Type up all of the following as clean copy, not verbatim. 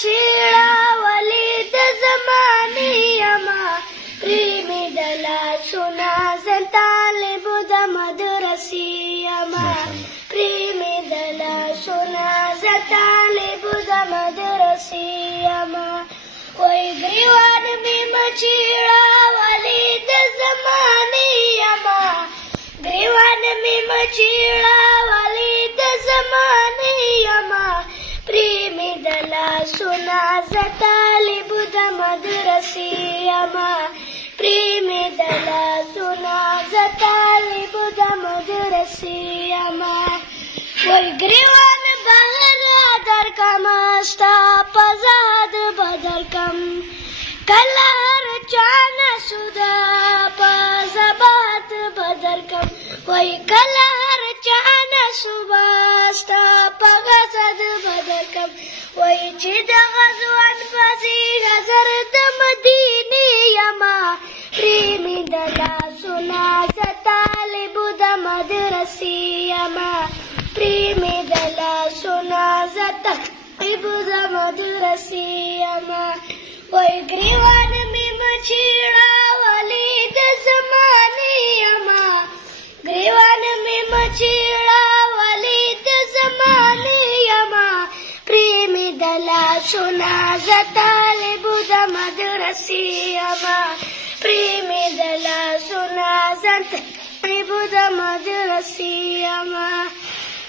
چیړه ولې د زمانې یما پریمې د لاسونه زه طالب د مدرسې یما پریمې د لاسونه زه طالب د مدرسې یما وای ګریوان مې مچیړه ولې د زمانې یما ګریوان مې مچیړه ولې د زمانې یما پریمې د لاسونه زه طالب د مدرسې یما پریمې د لاسونه زه طالب د مدرسې یما وای ګریوان بهر درکمه ستا په زهد به درکم کله هر چا نه سوده په زبات به درکم وای کله هر چا نه سوبه ستا په غزد به درکم وای چې د غزوان پسې غزر د مدینې یما پریمې د لاسونه زه طالب د مدرسې یما پریمې د لاسونه زه طالب د مدرسې یما وای ګریوان مې مچیړه ولې د زمانې یما ګریوان مې مچیړه ولې د زمانې یما پریمې د لاسونه زه طالب د مدرسې یما پریمې د لاسونه زه طالب د مدرسې یما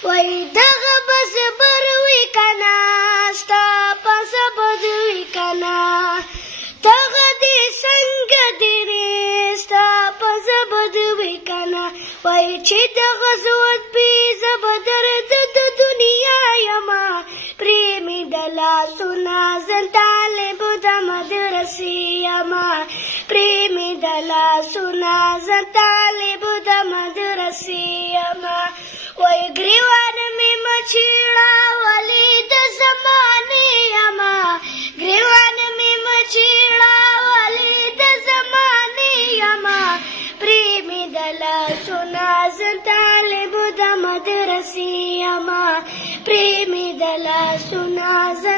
وای دغه به زبر وي کنه ستا په زبد وي کنه دغه دې څنګه دې ستا په زبد وي کنه وای چې د غزوت بې زبدر د دنیا یما پریمې د لاسونه زه طالب د مدرسې یما پریمې د لاسونه زه طالب د مدرسې یما وای ګریوان مې مچیړه ولې د زمانې یما ګریوان مې مچیړه ولې د زمانې یما پریمې د لاسونه زه طالب د مدرسې یما پریمې د لاسونه زه